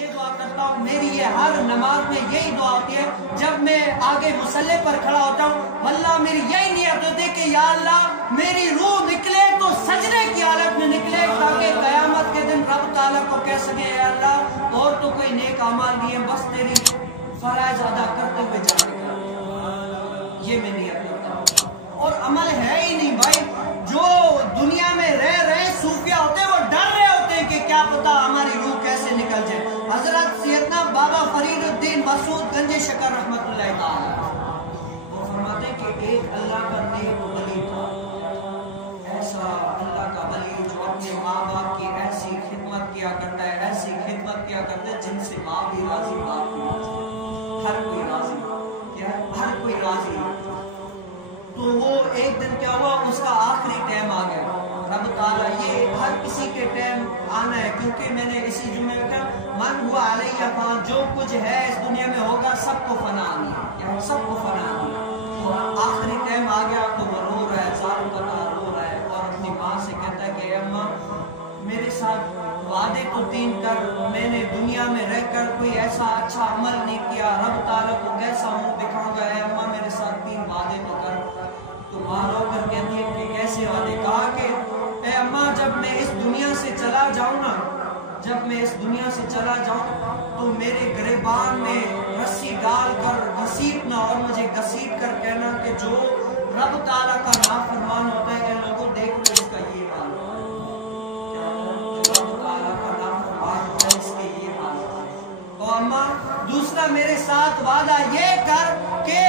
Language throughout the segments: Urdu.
یہ دعا کرتا ہوں، میری یہ ہر نماز میں یہی دعا ہوتی ہے جب میں آگے مصلی پر کھڑا ہوتا ہوں، اللہ میری یہی نیت ہوتی ہے کہ یا اللہ میری روح نکلے تو سجدے کی حالت میں نکلے، تاکہ قیامت کے دن رب تعالیٰ کو کہہ سکے اے اللہ اور تو کوئی نیک اعمال نہیں ہے، بس تیری فرائض ادا کرتے ہوئے جانے کا، یہ میں نیت کرتا ہوں۔ اور عمل ہے ہی نہیں بھائی، جو دنیا میں رہ رہے صوفیہ ہوتے ہیں وہ ڈر رہے ہوتے ہیں کہ کیا پتا ہماری روح کیسے نکل جائے۔ حضرت سیدنا بابا فرید الدین مسعود گنج شکر رحمت اللہ تعالی وہ فرماتے ہیں کہ ایک اللہ کا نیک ولی تھا، ایسا اللہ کا ولی جو اپنے ماں باپ کی ایسی خدمت کیا کرتا ہے، ایسی خدمت کیا کرتا ہے جن سے ماں بھی راضی، باپ بھی راضی، ہر کوئی راضی، کیا ہر کوئی راضی۔ تو وہ ایک دن کیا ہوا، اس کا آخری ٹائم آ گیا، رب تعالیٰ یہ ہر کسی کے ٹائم آنا ہے، کیونکہ میں نے اسی جملے میں کہا من ہوا علیہ فان، جو کچھ ہے اس دنیا میں ہوگا سب کو فنا آنی ہے، سب کو فنا آنی ہے۔ تو آخری ٹائم آ گیا تو وہ رو رہا ہے، زار پتا رو رہا ہے اور اپنی ماں سے کہتا ہے کہ اے اماں میرے ساتھ وعدے تو تین کر، میں نے دنیا میں رہ کر کوئی ایسا اچھا عمل نہیں کیا، رب تعالیٰ کو کیسا منہ دکھاؤں گا، اے اماں میرے ساتھ تین وعدے تو کر۔ تو ماں رو کر کہتی ہے کہ کیسے وعدے؟ کہا کہ اے اماں جب میں اس دنیا سے چلا جاؤں نا، جب میں اس دنیا سے چلا جاؤں تو میرے گریبان میں رسی ڈال کر گھسیٹنا اور مجھے گھسیٹ کر کہنا کہ جو رب تعالیٰ کا نافرمان ہوتا ہے، اے لوگوں دیکھ لو اس کا یہ حال ہے، رب تعالیٰ کا نافرمان ہوتا ہے اس کے یہ حال ہے۔ اور اماں دوسرا میرے ساتھ وعدہ یہ کر کہ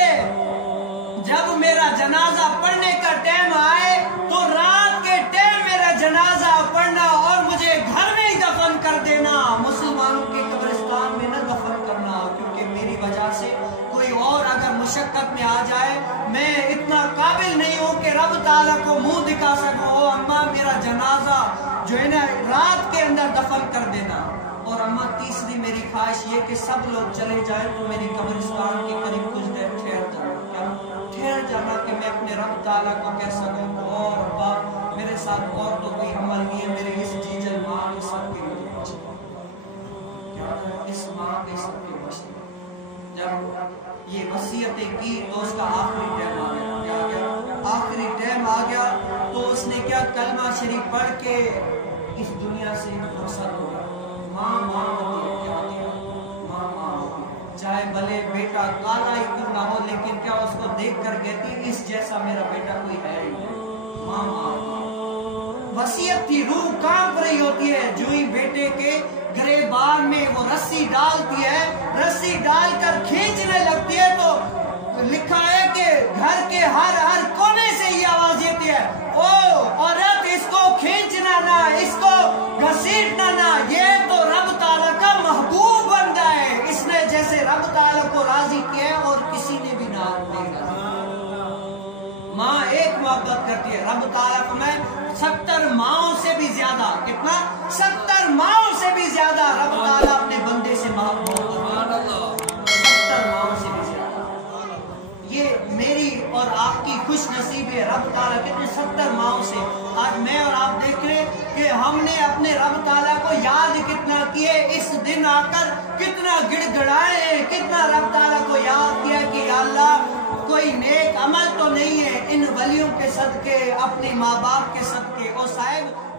جب میرا جنازہ پڑھنے کا ٹائم آئے تو رات کے ٹائم میرا جنازہ پڑھنا اور مجھے گھر میں ہی دفن کر دینا، مسلمانوں کے قبرستان میں نہ دفن کرنا، کیونکہ میری وجہ سے کوئی اور اگر مشقت میں آ جائے میں اتنا قابل نہیں ہوں کہ رب تعالیٰ کو منہ دکھا سکوں۔ او اماں میرا جنازہ جو ہے نا رات کے اندر دفن کر دینا۔ اور اماں تیسری میری خواہش یہ کہ سب لوگ چلے جائیں تو میری قبرستان کے قریب کچھ دیر ٹھہر جانا، کیا ٹھہر جانا کہ میں اپنے رب تعالیٰ کو کہہ سکوں اور ربا میرے ساتھ اور تو کوئی عمل نہیں ہے، میرے اس جیجل ماں کے ساتھ کے مجھے بچے، کیا اس ماں کے ساتھ کے بچے۔ جب یہ وصیتیں کی تو اس کا آخری ٹائم آ گیا، کیا آ گیا؟ آخری ٹائم آ گیا تو اس نے کیا کلمہ شریف پڑھ کے اس دنیا سے رخصت ہو گیا۔ ماں ماں ہوتی ہے، کیا ہوتی ہے؟ ماں ماں ہوتی ہے، چاہے بھلے بیٹا کالا ہی کیوں نہ ہو، لیکن کیا اس کو دیکھ کر کہتی اس جیسا میرا بیٹا کوئی ہے ہی نہیں۔ ماں ماں وصیت تھی، روح کانپ رہی ہوتی ہے جو ہی بیٹے کے گریبان میں وہ رسی ڈالتی ہے، رسی ڈال کر کھینچنے لگتی ہے تو لکھا ہے کہ گھر کے ہر کونے سے یہ آواز آتی ہے او عورت اس کو کھینچنا نہ، اس کو گھسیٹنا نہ، یہ تو رب تعالیٰ کا محبوب بندہ ہے، اس نے جیسے رب تعالیٰ کو راضی کیا ہے اور کسی نے بھی نہ نہیں راضی۔ ماں ایک محبت کرتی ہے، رب تعالیٰ کو میں 70 ماؤں سے بھی زیادہ، کتنا 70 ماؤں سے بھی زیادہ رب تعالیٰ اپنے بندے سے محبت کرتا ہے، 70 ماؤں سے بھی زیادہ۔ یہ میری اور آپ کی خوش نصیبی ہے، رب تعالیٰ کتنے 70 ماؤں سے۔ آج میں اور آپ دیکھ رہے کہ ہم نے اپنے رب تعالیٰ کو یاد کتنا کیے، اس دن آ کر کتنا گڑ گڑائے ہیں، کتنا رب تعالیٰ کو یاد کیا کہ یا اللہ کوئی نیک عمل تو نہیں ہے، ان ولیوں کے صدقے، اپنے ماں باپ کے صدقے، او صاحب